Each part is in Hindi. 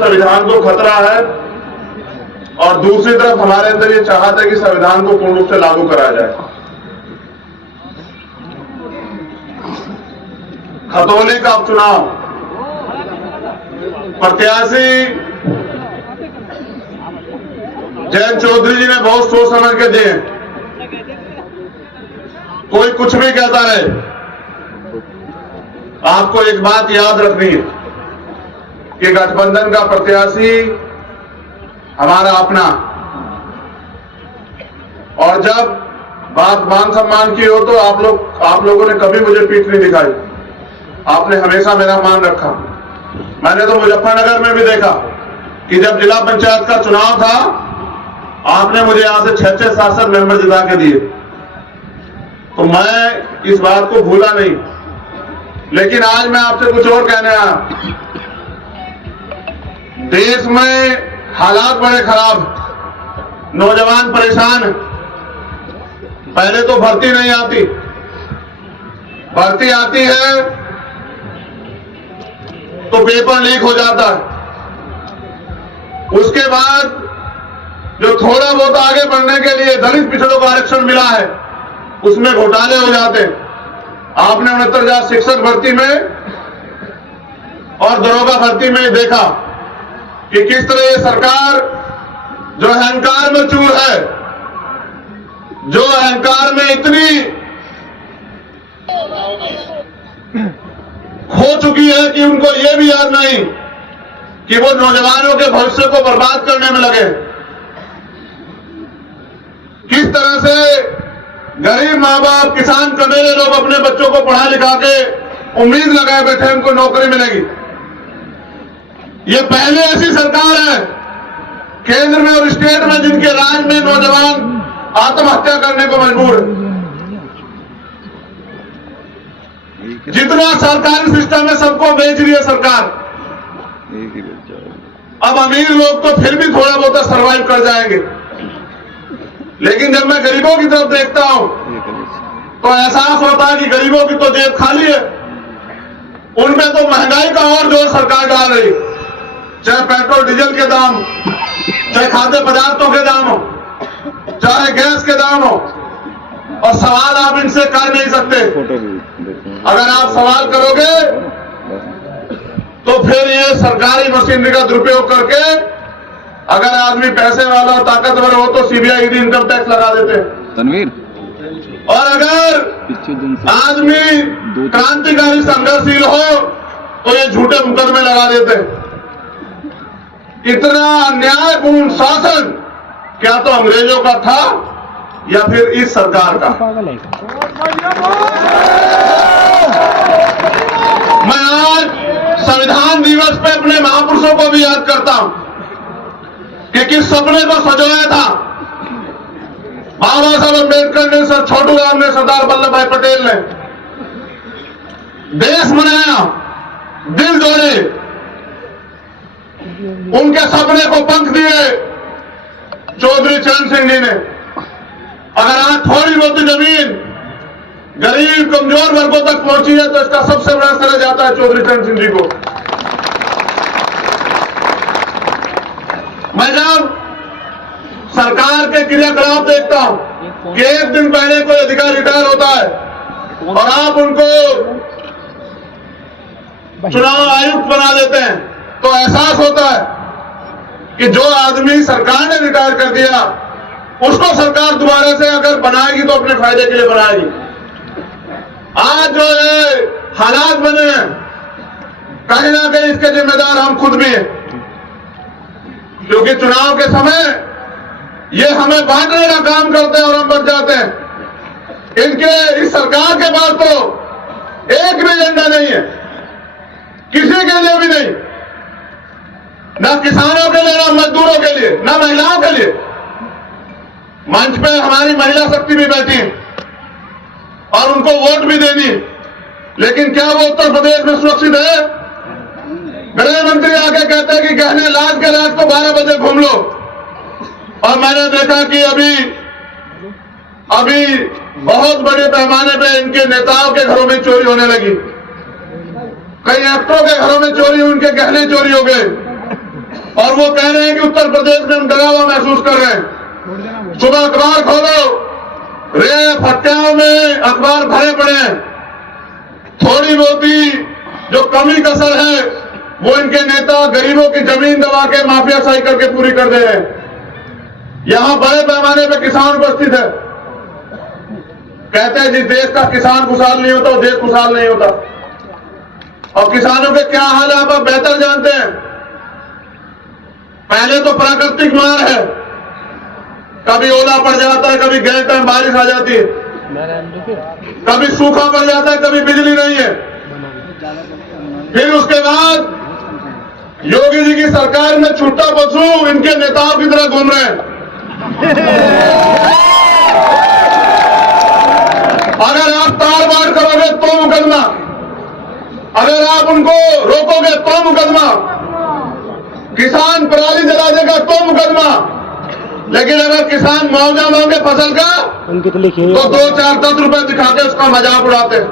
संविधान को खतरा है और दूसरी तरफ हमारे अंदर ये चाहत है कि संविधान को पूर्ण रूप से लागू कराया जाए। खतौली का उपचुनाव, प्रत्याशी जयंत चौधरी जी ने बहुत सोच समझ के दिए। कोई कुछ भी कहता रहे, आपको एक बात याद रखनी है कि गठबंधन का प्रत्याशी हमारा अपना, और जब बात मान सम्मान की हो तो आप लोगों ने कभी मुझे पीठ नहीं दिखाई। आपने हमेशा मेरा मान रखा। मैंने तो मुजफ्फरनगर में भी देखा कि जब जिला पंचायत का चुनाव था, आपने मुझे यहां से 6 सांसद मेंबर जिता के दिए, तो मैं इस बात को भूला नहीं। लेकिन आज मैं आपसे कुछ और कहने आया। देश में हालात बड़े खराब, नौजवान परेशान। पहले तो भर्ती नहीं आती, भर्ती आती है तो पेपर लीक हो जाता है। उसके बाद जो थोड़ा बहुत आगे बढ़ने के लिए दलित पिछड़ों को आरक्षण मिला है, उसमें घोटाले हो जाते हैं। आपने 69,000 शिक्षक भर्ती में और दरोगा भर्ती में देखा कि किस तरह ये सरकार जो अहंकार में चूर है, जो अहंकार में इतनी खो चुकी है कि उनको ये भी याद नहीं कि वो नौजवानों के भविष्य को बर्बाद करने में लगे। किस तरह से गरीब माँ बाप, किसान कमेरे लोग अपने बच्चों को पढ़ा लिखा के उम्मीद लगाए बैठे उनको नौकरी मिलेगी। ये पहले ऐसी सरकार है केंद्र में और स्टेट में जिनके राज में नौजवान आत्महत्या करने को मजबूर है। जितना सरकारी सिस्टम है सबको बेच रही है सरकार। अब अमीर लोग तो फिर भी थोड़ा बहुत सरवाइव कर जाएंगे, लेकिन जब मैं गरीबों की तरफ देखता हूं तो एहसास होता है कि गरीबों की तो जेब खाली है। उनमें तो महंगाई का और जोर सरकार डाल रही, चाहे पेट्रोल डीजल के दाम, चाहे खाद्य पदार्थों के दाम हो, चाहे गैस के दाम हो। और सवाल आप इनसे कर नहीं सकते। अगर आप सवाल करोगे तो फिर ये सरकारी मशीनरी का दुरुपयोग करके अगर आदमी पैसे वाला और ताकतवर हो तो सीबीआई ईडी इनकम टैक्स लगा देते हैं। तनवीर, और अगर आदमी क्रांतिकारी संघर्षशील हो तो ये झूठे मुकदमे लगा देते हैं। इतना अन्यायपूर्ण शासन क्या तो अंग्रेजों का था या फिर इस सरकार का। मैं आज संविधान दिवस पे अपने महापुरुषों को भी याद करता हूं कि किस सपने को सजोया था बाबा साहब अम्बेडकर ने, सर छोटू राम ने, सरदार वल्लभ भाई पटेल ने। देश बनाया, दिल जोड़े, उनके सपने को पंख दिए चौधरी चरण सिंह जी ने। अगर आज थोड़ी बहुत जमीन गरीब कमजोर वर्गों तक पहुंची है तो इसका सबसे बड़ा श्रेय जाता है चौधरी चरण सिंह जी को। मैं जब सरकार के क्रियाकलाप देखता हूं कि एक दिन पहले कोई अधिकारी रिटायर होता है और आप उनको चुनाव आयुक्त बना देते हैं, तो एहसास होता है कि जो आदमी सरकार ने रिटायर कर दिया उसको सरकार दोबारा से अगर बनाएगी तो अपने फायदे के लिए बनाएगी। आज जो है हालात बने हैं, कहीं ना कहीं इसके जिम्मेदार हम खुद भी हैं, क्योंकि चुनाव के समय ये हमें बांटने का काम करते हैं और हम बच जाते हैं। इनके इस सरकार के पास तो एक भी एजेंडा नहीं है, किसी के लिए भी नहीं, ना किसानों के लिए, ना मजदूरों के लिए, ना महिलाओं के लिए। मंच पे हमारी महिला शक्ति भी बैठी है और उनको वोट भी देनी है, लेकिन क्या वो उत्तर प्रदेश में सुरक्षित है? गृह मंत्री आके कहते हैं कि गहने लाद के रात को 12 बजे घूम लो, और मैंने देखा कि अभी बहुत बड़े पैमाने पे इनके नेताओं के घरों में चोरी होने लगी। कई एक्टरों के घरों में चोरी, उनके गहने चोरी हो गए। और वो कह रहे हैं कि उत्तर प्रदेश में हम डरा हुआ महसूस कर रहे हैं। सुबह अखबार खोलो, रेप हत्याओं में अखबार भरे पड़े हैं। थोड़ी बहुत जो कमी कसर है वो इनके नेता गरीबों की जमीन दबा के माफिया सही करके पूरी कर दे रहे हैं। यहां बड़े पैमाने पर किसान उपस्थित है। कहते हैं जी देश का किसान खुशहाल नहीं होता, देश खुशहाल नहीं होता। और किसानों के क्या हाल है आप बेहतर जानते हैं। पहले तो प्राकृतिक मार है, कभी ओला पड़ जाता है, कभी गैर टाइम बारिश आ जाती है, कभी सूखा पड़ जाता है, कभी बिजली नहीं है। फिर उसके बाद योगी जी की सरकार में छुट्टा पशु इनके नेताओं की तरह घूम रहे हैं। अगर आप तार बाड़ करोगे तो मुकदमा, अगर आप उनको रोकोगे तो मुकदमा, किसान पराली जला देगा तो मुकदमा। लेकिन अगर किसान मुआवजा मांगे फसल का तो 2-4 रुपए दिखा के उसका मजाक उड़ाते हैं।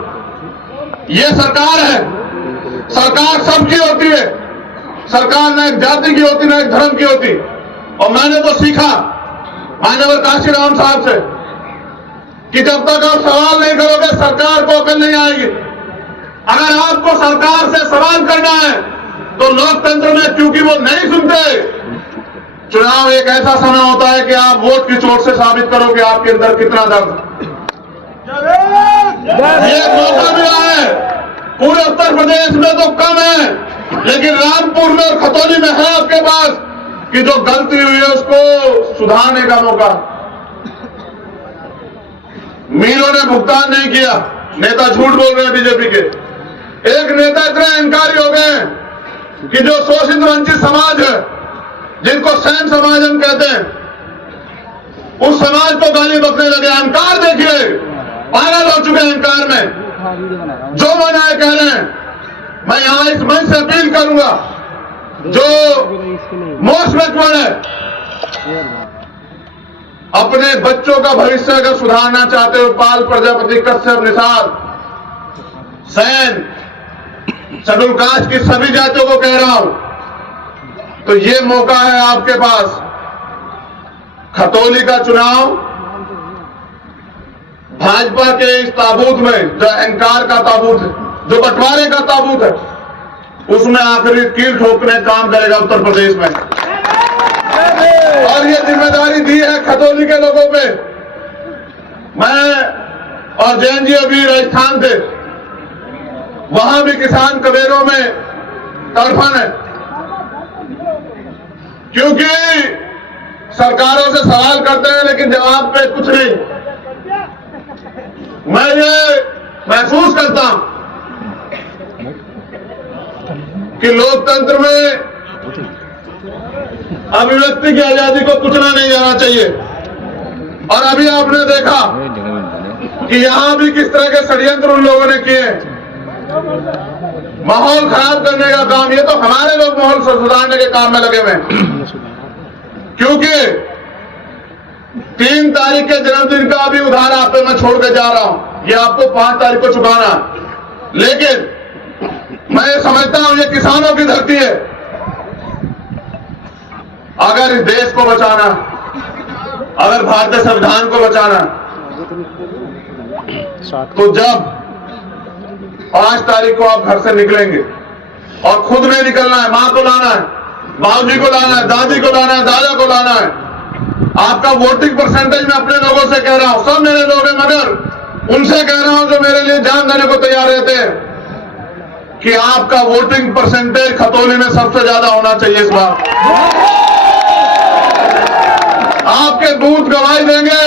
ये सरकार है। सरकार सबकी होती है। सरकार न एक जाति की होती, न एक धर्म की होती। और मैंने तो सीखा मान्यवर काशीराम साहब से कि जब तक आप सवाल नहीं करोगे सरकार को अकल नहीं आएगी। अगर आपको सरकार से सवाल करना है तो लोकतंत्र में, क्योंकि वो नहीं सुनते, चुनाव एक ऐसा समय होता है कि आप वोट की चोट से साबित करो कि आपके अंदर कितना दर्द। ये मौका मिला है, पूरे उत्तर प्रदेश में तो कम है, लेकिन रामपुर में और खतौली में है आपके पास कि जो गलती हुई है उसको सुधारने का मौका। मीलों ने भुगतान नहीं किया, नेता झूठ बोल रहे हैं बीजेपी के। एक नेता इतने अहंकारी हो गए कि जो शोषित वंचित समाज है, जिनको सैन समाज हम कहते हैं, उस समाज को गाली बकने लगे। अहंकार देखिए, पागल हो चुके हैं अहंकार में। जो मना है कह रहे हैं। मैं यहां इस मंच से अपील करूंगा, जो मोस्ट बैकवर्ड है, अपने बच्चों का भविष्य अगर सुधारना चाहते हो, पाल, प्रजापति, कश्यप, निषाद, सैन, शेड्यूल कास्ट की सभी जातियों को कह रहा हूं, तो ये मौका है आपके पास। खतौली का चुनाव भाजपा के इस ताबूत में, जो अहंकार का ताबूत है, जो बंटवारे का ताबूत है, उसमें आखिरी कील ठोकने काम करेगा उत्तर प्रदेश में। और ये जिम्मेदारी दी है खतौली के लोगों पे। मैं और जैन जी अभी राजस्थान थे, वहां भी किसान कबेरों में तड़फन है, क्योंकि सरकारों से सवाल करते हैं लेकिन जवाब पे कुछ नहीं। मैं ये महसूस करता हूं कि लोकतंत्र में अभिव्यक्ति की आजादी को कुचला नहीं जाना चाहिए। और अभी आपने देखा कि यहां भी किस तरह के षड्यंत्र उन लोगों ने किए, माहौल खराब करने का काम। ये तो हमारे लोग माहौल सुधारने के काम में लगे हुए हैं, क्योंकि 3 तारीख के जन्मदिन का अभी उधार आप पे मैं छोड़ के जा रहा हूं। ये आपको 5 तारीख को चुकाना, लेकिन मैं ये समझता हूं ये किसानों की धरती है। अगर इस देश को बचाना, अगर भारतीय संविधान को बचाना, तो जब 5 तारीख को आप घर से निकलेंगे, और खुद नहीं निकलना है, मां को लाना है, बाबूजी को लाना है, दादी को लाना है, दादा को लाना है। आपका वोटिंग परसेंटेज मैं अपने लोगों से कह रहा हूं, सब मेरे लोग हैं, मगर उनसे कह रहा हूं जो मेरे लिए जान देने को तैयार रहते हैं कि आपका वोटिंग परसेंटेज खतौली में सबसे ज्यादा होना चाहिए इस बार। आपके बूथ गवाही देंगे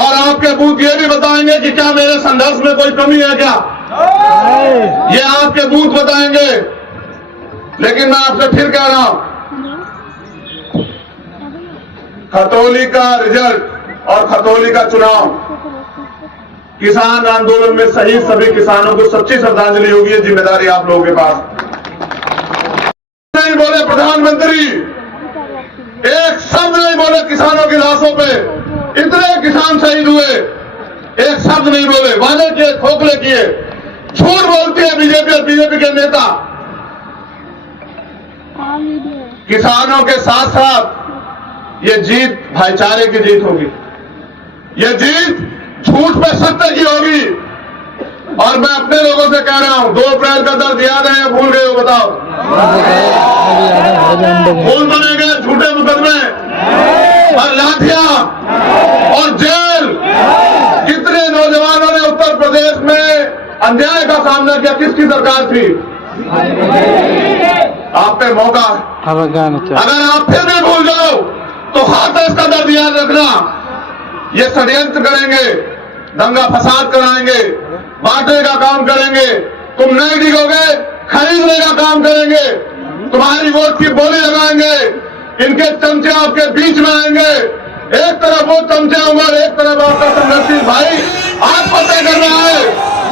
और आपके बूथ ये भी बताएंगे कि क्या मेरे संघर्ष में कोई कमी है क्या, ये आपके बूथ बताएंगे। लेकिन मैं आपसे फिर कह रहा हूं, खतौली का रिजल्ट और खतौली का चुनाव, किसान आंदोलन में शहीद सभी किसानों को सच्ची श्रद्धांजलि होगी। ये जिम्मेदारी आप लोगों के पास। नहीं बोले प्रधानमंत्री, एक शब्द नहीं बोले किसानों की लाशों पे, इतने किसान शहीद हुए, एक शब्द नहीं बोले। वादे किए, खोखले किए, झूठ बोलती है बीजेपी और बीजेपी के नेता। किसानों के साथ साथ ये जीत भाईचारे की जीत होगी। ये जीत झूठ पे सत्य की होगी। और मैं अपने लोगों से कह रहा हूं, 2 अप्रैल का दर्द याद है या भूल गए हो बताओ? भूल बने गए झूठे मुकदमे और लाठियां और जेल। कितने नौजवानों ने उत्तर प्रदेश में अन्याय का सामना किया? किसकी सरकार थी? आप पे मौका है। अगर आप फिर भी भूल जाओ तो हाथ का दर्द याद रखना। ये षड्यंत्र करेंगे, दंगा फसाद कराएंगे, बांटने का काम करेंगे, तुम नहीं डिगोगे, खरीदने का काम करेंगे, तुम्हारी वोट की बोली लगाएंगे। इनके चमचे आपके बीच में आएंगे। एक तरफ वो चमचे होंगे और एक तरफ आपका संघर्षशील भाई। आपको तय करना है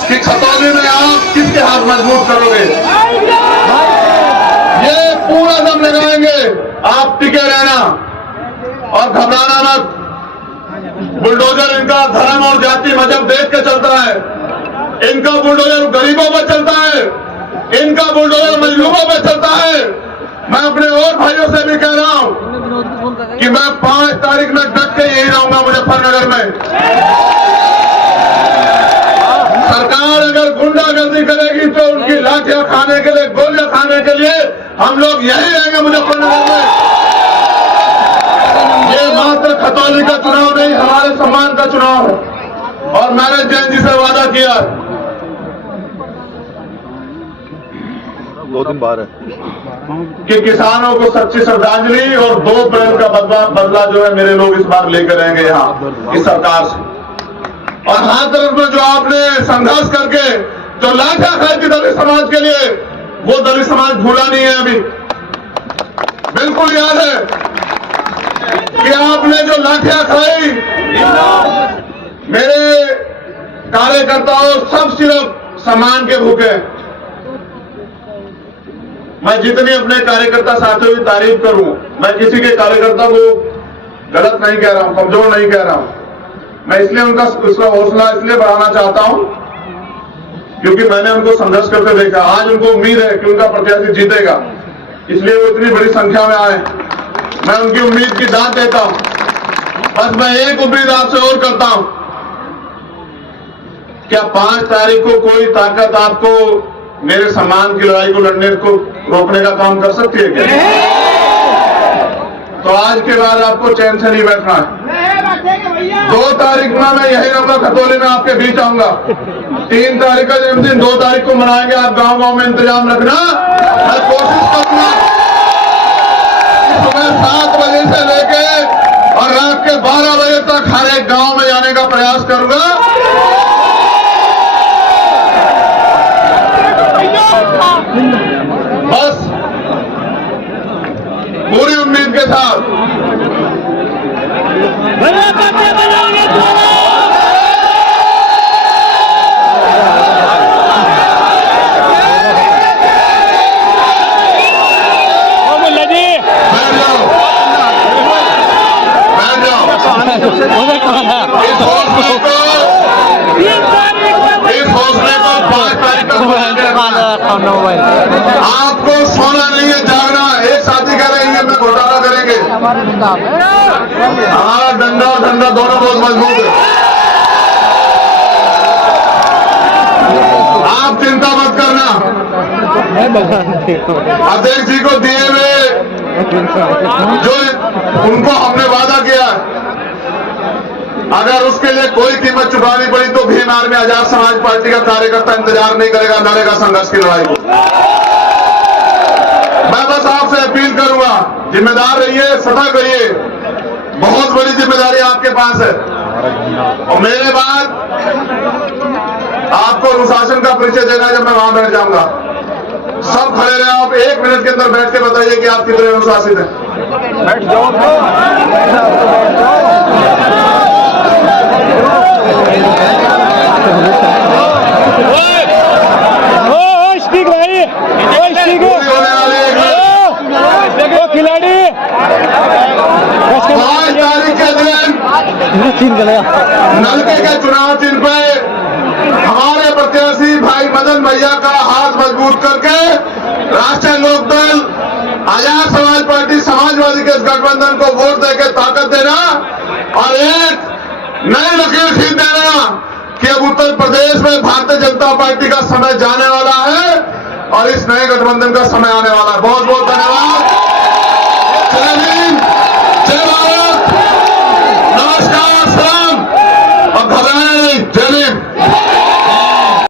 कि खतौली में आप किसके हाथ मजबूत करोगे। ये पूरा दम लगाएंगे, आप टिके रहना और घबराना मत। बुलडोजर इनका धर्म और जाति मजहब देख के चलता है। इनका बुलडोजर गरीबों पर चलता है, इनका बुलडोजर मजलूमों पर चलता है। मैं अपने और भाइयों से भी कह रहा हूं कि मैं 5 तारीख में डट के यही रहूंगा मुजफ्फरनगर में। सरकार अगर गुंडागर्दी करेगी तो उनकी लाठियां खाने के लिए, गोलियां खाने के लिए हम लोग यही रहेंगे मुजफ्फरनगर में। ये मात्र खतौली का चुनाव नहीं, हमारे सम्मान का चुनाव है। और मैंने जैन जी से वादा किया 2 दिन बाद कि किसानों को सच्ची श्रद्धांजलि और 2 अप्रैल का बदला जो है मेरे लोग इस बार लेकर रहेंगे यहाँ इस सरकार से। और हर तरफ में जो आपने संघर्ष करके जो लाठियां खाई थी दलित समाज के लिए, वो दलित समाज भूला नहीं है अभी। बिल्कुल याद है कि आपने जो लाठियां खाई, मेरे कार्यकर्ताओं सब सिर्फ सम्मान के भूखे। मैं जितनी अपने कार्यकर्ता साथियों की तारीफ करूं, मैं किसी के कार्यकर्ता को गलत नहीं कह रहा हूं, कमजोर नहीं कह रहा हूं। मैं इसलिए उसका हौसला इसलिए बढ़ाना चाहता हूं क्योंकि मैंने उनको संघर्ष करते देखा। आज उनको उम्मीद है कि उनका प्रत्याशी जीतेगा, इसलिए वो इतनी बड़ी संख्या में आए। मैं उनकी उम्मीद की दाद देता हूं। बस मैं एक उम्मीद आपसे और करता हूं, क्या 5 तारीख को कोई ताकत आपको मेरे सम्मान की लड़ाई को लड़ने को रोकने का काम कर सकती है क्या? तो आज के बाद आपको चैन से नहीं बैठना है। 2 तारीख में मैं यही रहूंगा, खतौली में आपके बीच आऊंगा। 3 तारीख का जन्मदिन 2 तारीख को मनाएंगे। आप गांव में इंतजाम रखना। मैं कोशिश करूंगा सुबह 7 बजे से लेके और रात के 12 बजे तक हर एक गांव में जाने का प्रयास करूंगा। बस पूरी उम्मीद के साथ इस हौसले को 5 तारीख तक आपको सोना नहीं है, जागना। एक साथी कह रहे हैं मैं घोटाला करेंगे। हमारा डंडा और धंधा दोनों बहुत मजबूत है। आप चिंता मत करना। अध्यक्ष जी को दिए हुए जो उनको हमने वादा किया, अगर उसके लिए कोई कीमत चुकानी पड़ी तो भीम आर्मी आजाद समाज पार्टी का कार्यकर्ता इंतजार नहीं करेगा, लड़ेगा संघर्ष की लड़ाई को। मैं बस आपसे अपील करूंगा, जिम्मेदार रहिए, सतर्क रहिए। बहुत बड़ी जिम्मेदारी आपके पास है। और मेरे बाद आपको अनुशासन का परिचय देना जब मैं वहां बैठ जाऊंगा। सब खड़े रहे, आप 1 मिनट के अंदर बैठ के बताइए कि आप कितने अनुशासित हैं। बैठ जाओ। खिलाड़ी 5 तारीख के दिन नलके के चुनाव चिन्ह पे हमारे प्रत्याशी भाई मदन भैया का हाथ मजबूत करके राष्ट्रीय लोकदल आजाद समाज पार्टी समाजवादी के इस गठबंधन को वोट देकर ताकत देना और एक नई लकीर खींच देना कि अब उत्तर प्रदेश में भारतीय जनता पार्टी का समय जाने वाला है और इस नए गठबंधन का समय आने वाला है। बहुत बहुत धन्यवाद।